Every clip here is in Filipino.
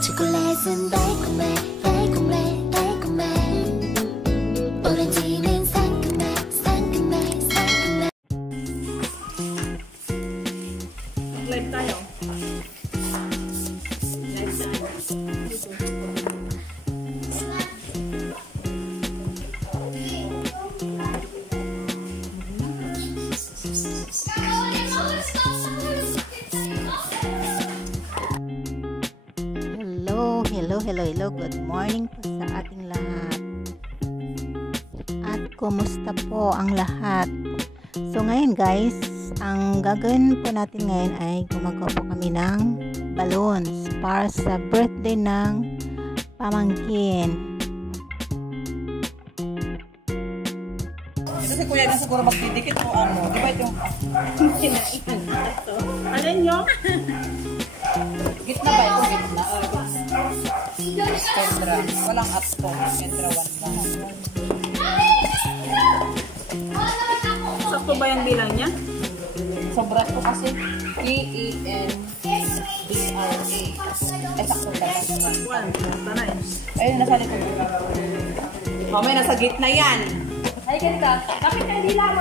초콜릿은 달콤해 달콤해 달콤해 오렌지는 상큼해 상큼해 상큼해. Live tayo. Live tayo. Hello, good morning po sa ating lahat. At kumusta po ang lahat? So ngayon guys, ang gagawin po natin ngayon ay gumagawa po kami ng balloons para sa birthday ng pamangkin. Ito si Kuya na siguro magdidikit mo ano. Di ba ito? Kinaitan. Ito. Alin nyo? Gitna ba ito? Gitna. Kendra. Walang up to. Kendra 1 lang. Sakto ba yung bilang niya? Sobra to kasi. E-E-N-D-R-A. Ay, sakto ba lang? 1. Tanay. Ayun, nasa likod. Mamay, nasa gitna yan. Ay, ganda. Bakit ka hindi lang?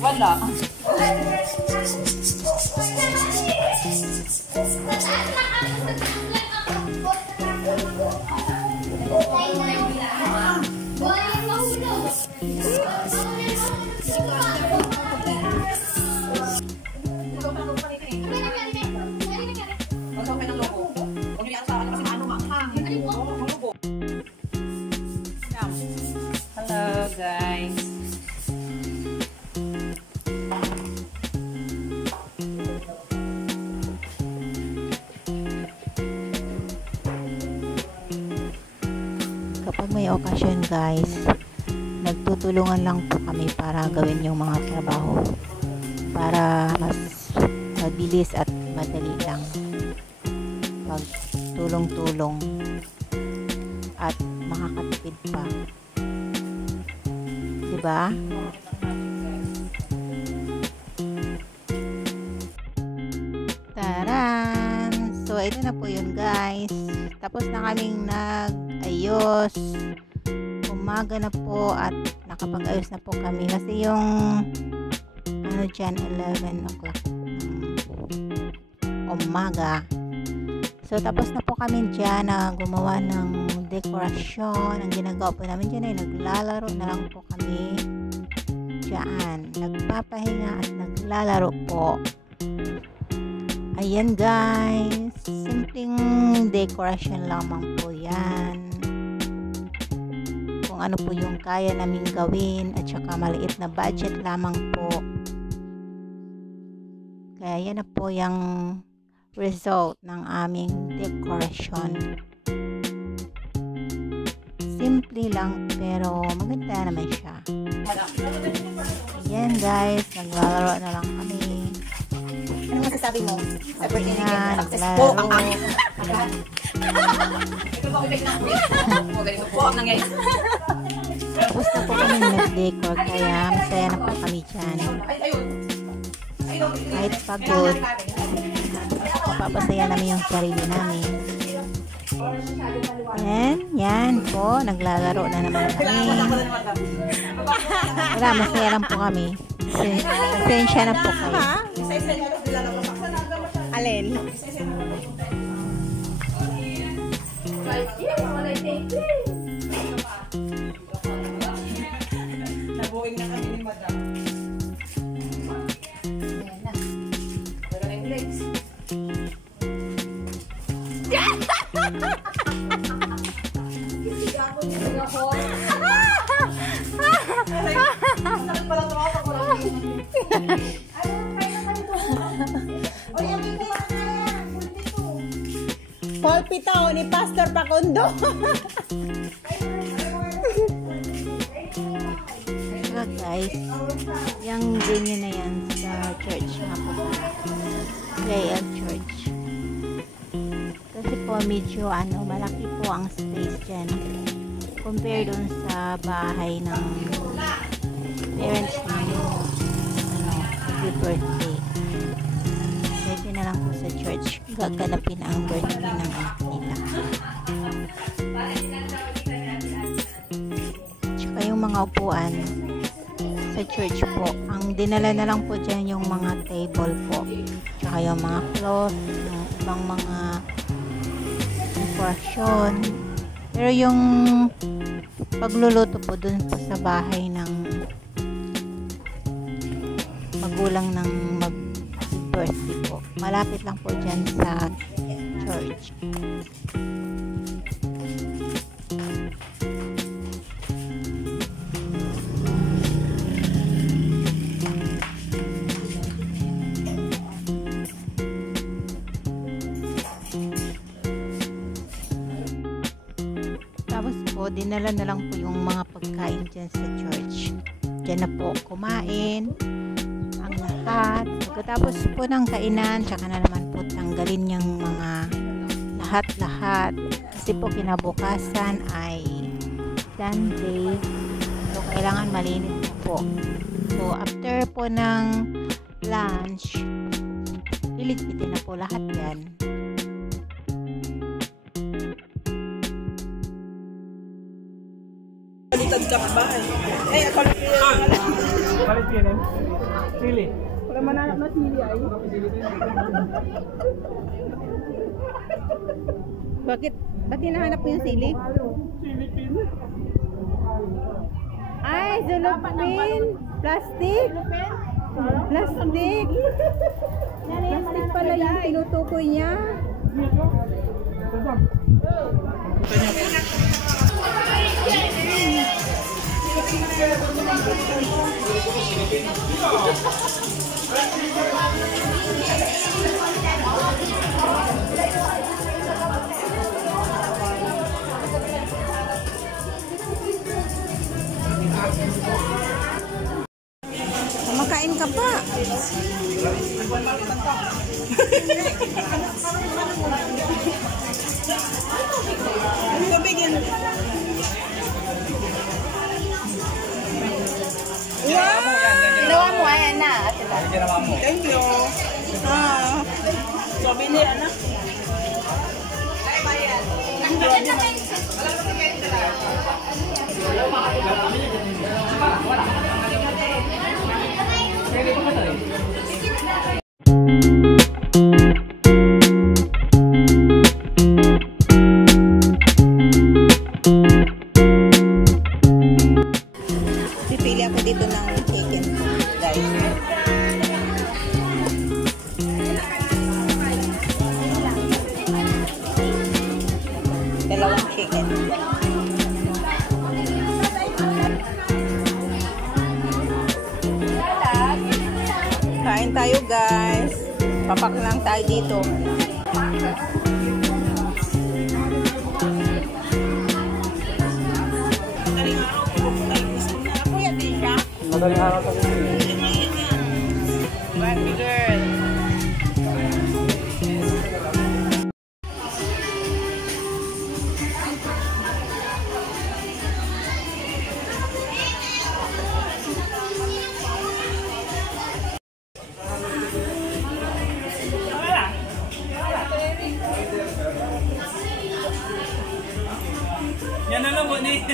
Wala. Hello guys. Kapag may okasyon guys, nagtutulungan lang po kami para gawin yung mga trabaho para mas mabilis at madali lang pag tulong-tulong at makakatipid pa, diba? Taran! So ito na po yun guys, tapos na kaming nag-ayos, umaga na po at nakapag-ayos na po kami kasi yung ano dyan 11 o'clock umaga. So tapos na po kami dyan na gumawa ng dekorasyon. Ang ginagawa po namin dyan ay naglalaro na lang po kami dyan, nagpapahinga at naglalaro po. Ayan guys, simpleng dekorasyon lamang po yan, kung ano po yung kaya namin gawin at saka maliit na budget lamang po. Kaya yan na po yung result ng aming dekorasyon. Simple lang pero maganda naman siya. Ayan guys, naglalaro na lang kami. Ano masasabi mo? Sabi nga, naglalaro. Tapos na po kami nag-decor kaya masaya na po kami dyan. Kahit pagod, papasaya namin yung sarili namin. Yan po, naglalaro na naman kami. Wala, masaya lang po kami. Pasensya na po kayo. Alin? Nabuing na kami ni Madam. Ayan na. Pero na yung legs. Pulpito ni Pastor Pakundo. Diba guys, yung ganyan na yan sa church nga po, JL Church. Kasi po medyo malaki po ang space dyan compare dun sa bahay ng parents ng birthday. Pwede na lang po sa church, gaganapin ang birthday ng anak nila. Tsaka yung mga upuan sa church po, ang dinala na lang po dyan yung mga table po, tsaka yung mga cloth, yung ibang mga decoration. Pero yung pagluluto po dun po sa bahay ng magulang ng mag-birthday po, malapit lang po dyan sa church. Tapos po, dinala na lang po yung mga pagkain dyan sa church. Dyan na po kumain ang lahat. Pagkatapos po ng kainan, tsaka na naman po tanggalin yung mga lahat-lahat. Kasi po kinabukasan ay Sunday. So, kailangan malinis po. So, after po ng lunch, liligpitin na po lahat yan. Balitad ka pa ba? Eh, ako lang Balik yun eh. Sili. wala mananap na sili ay. Bakit hinahanap mo yung sili? Ay, zulupin! Plastic! Plastic! Plastic pala yung tinutukoy niya. Kumakain ka pa. Tubig yan. Ginawa mo, ayan na. Thank you. So, bini, anak. Pipili ako dito ng chicken po, guys. Dalawang chicken. Kain tayo, guys. Papak lang tayo dito. Madaling araw sa Barbie girl. Yan na lang po ni.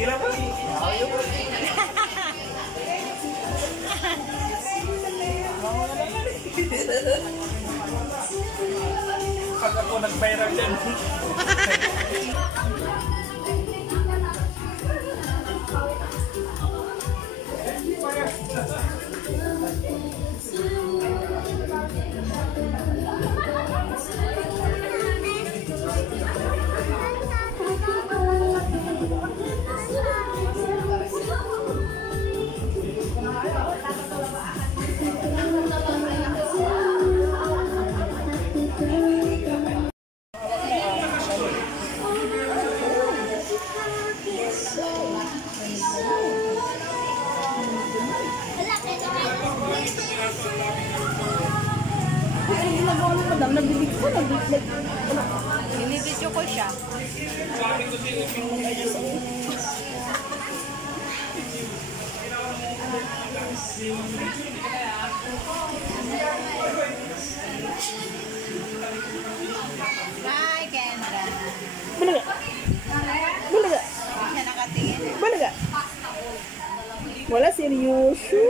Gila po. Pag ako nag-viral dyan. Binibidyo ko siya. Hi, Kendra. Bulaga. Bulaga. Siya nakatingin. Bulaga. Wala seryoso.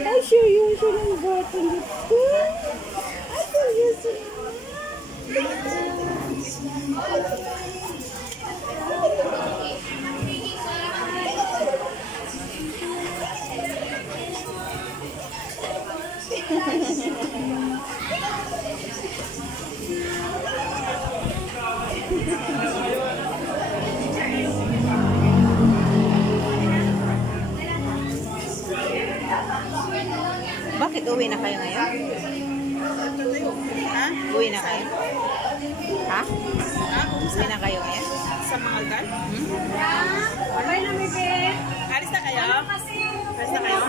Ay, seryoso ng bata nito. Ay, seryoso. Bakit uwi na kayo ngayon? Ha? Uwi na kayo? Ha? Uwi na kayo ngayon? Sa mga aldan? Bye na, baby. Alis na kayo? Alis na kayo?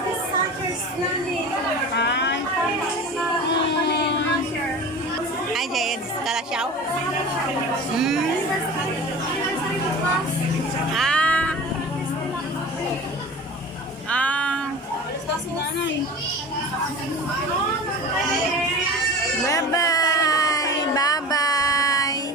Hi. Hi, Jed. Kalasyaw? Si nanay. Bye-bye. Bye-bye.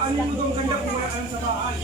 Ano yung itong ganda kung wala ka sa bahay?